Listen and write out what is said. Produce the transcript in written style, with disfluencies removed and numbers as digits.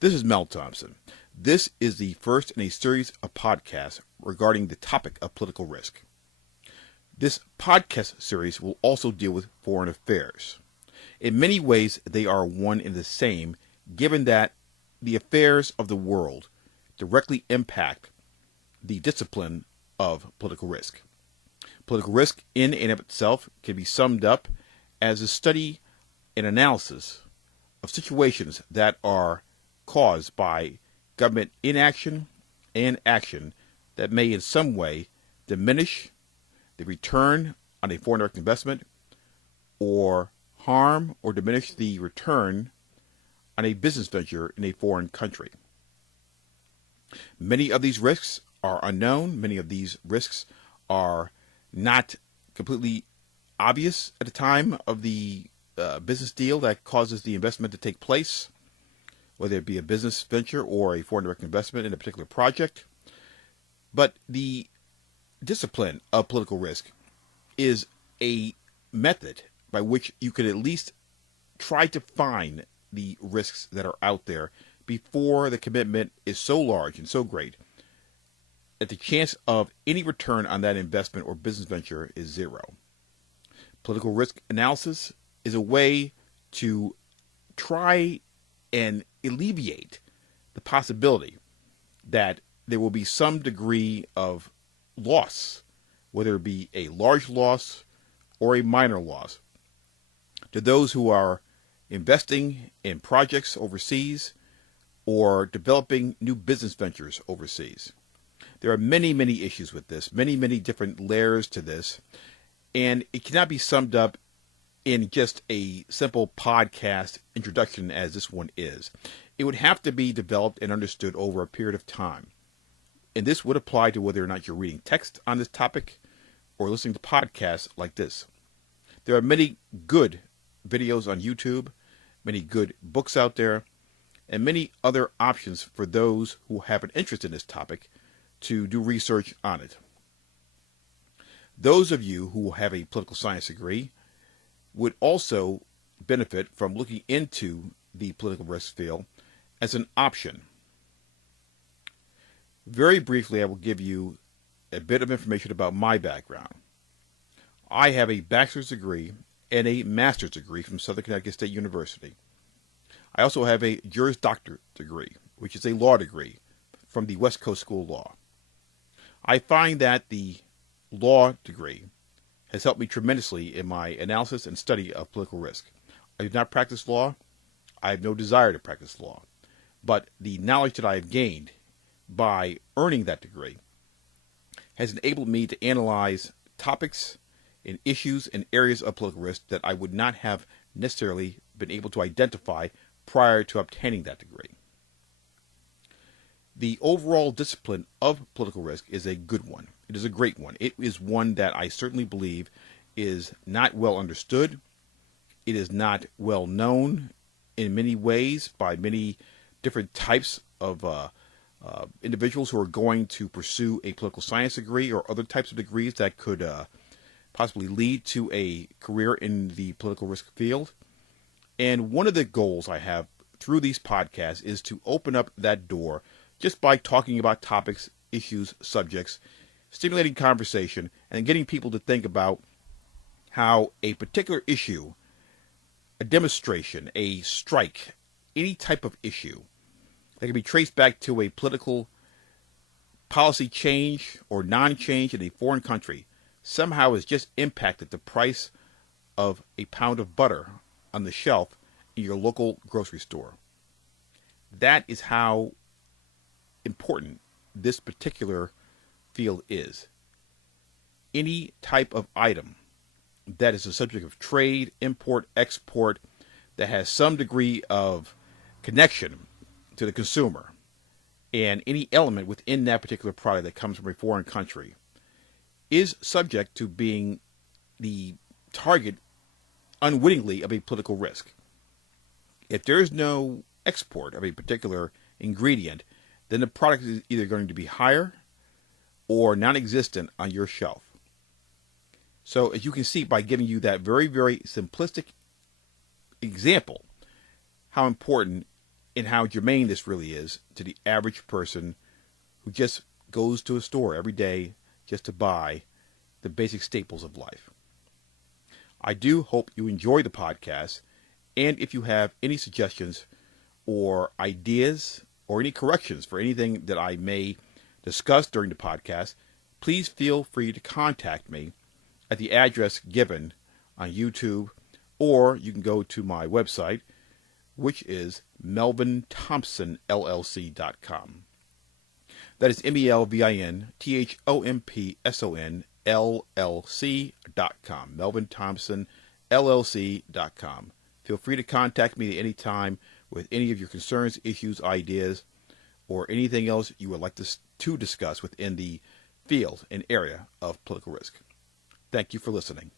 This is Mel Thompson. This is the first in a series of podcasts regarding the topic of political risk. This podcast series will also deal with foreign affairs. In many ways, they are one and the same, given that the affairs of the world directly impact the discipline of political risk. Political risk in and of itself can be summed up as a study and analysis of situations that are caused by government inaction and action that may in some way diminish the return on a foreign direct investment or harm or diminish the return on a business venture in a foreign country. Many of these risks are unknown. Many of these risks are not completely obvious at the time of the business deal that causes the investment to take place, whether it be a business venture or a foreign direct investment in a particular project. But the discipline of political risk is a method by which you could at least try to find the risks that are out there before the commitment is so large and so great that the chance of any return on that investment or business venture is zero. Political risk analysis is a way to try and alleviate the possibility that there will be some degree of loss, whether it be a large loss or a minor loss, to those who are investing in projects overseas or developing new business ventures overseas. There are many, many issues with this, many, many different layers to this, and it cannot be summed up in just a simple podcast introduction as this one is. It would have to be developed and understood over a period of time. And this would apply to whether or not you're reading text on this topic or listening to podcasts like this. There are many good videos on YouTube, many good books out there, and many other options for those who have an interest in this topic to do research on it. Those of you who have a political science degree would also benefit from looking into the political risk field as an option. Very briefly, I will give you a bit of information about my background. I have a bachelor's degree and a master's degree from Southern Connecticut State University. I also have a Juris Doctor degree, which is a law degree from the West Coast School of Law. I find that the law degree has helped me tremendously in my analysis and study of political risk. I do not practice law. I have no desire to practice law. But the knowledge that I have gained by earning that degree has enabled me to analyze topics and issues and areas of political risk that I would not have necessarily been able to identify prior to obtaining that degree. The overall discipline of political risk is a good one. It is a great one. It is one that I certainly believe is not well understood. It is not well known in many ways by many different types of individuals who are going to pursue a political science degree or other types of degrees that could possibly lead to a career in the political risk field. And one of the goals I have through these podcasts is to open up that door just by talking about topics, issues, subjects, stimulating conversation, and getting people to think about how a particular issue, a demonstration, a strike, any type of issue that can be traced back to a political policy change or non-change in a foreign country somehow has just impacted the price of a pound of butter on the shelf in your local grocery store. That is how important this particular field is. Any type of item that is a subject of trade, import, export, that has some degree of connection to the consumer, and any element within that particular product that comes from a foreign country is subject to being the target unwittingly of a political risk. If there is no export of a particular ingredient, then the product is either going to be higher or non-existent on your shelf. So as you can see by giving you that very, very simplistic example, how important and how germane this really is to the average person who just goes to a store every day just to buy the basic staples of life. I do hope you enjoy the podcast, and if you have any suggestions or ideas or any corrections for anything that I may discuss during the podcast, please feel free to contact me at the address given on YouTube, or you can go to my website, which is melvinthompsonllc.com. That is melvinthompsonllc.com. melvinthompsonllc.com. Feel free to contact me at any time with any of your concerns, issues, ideas, or anything else you would like to discuss within the field and area of political risk. Thank you for listening.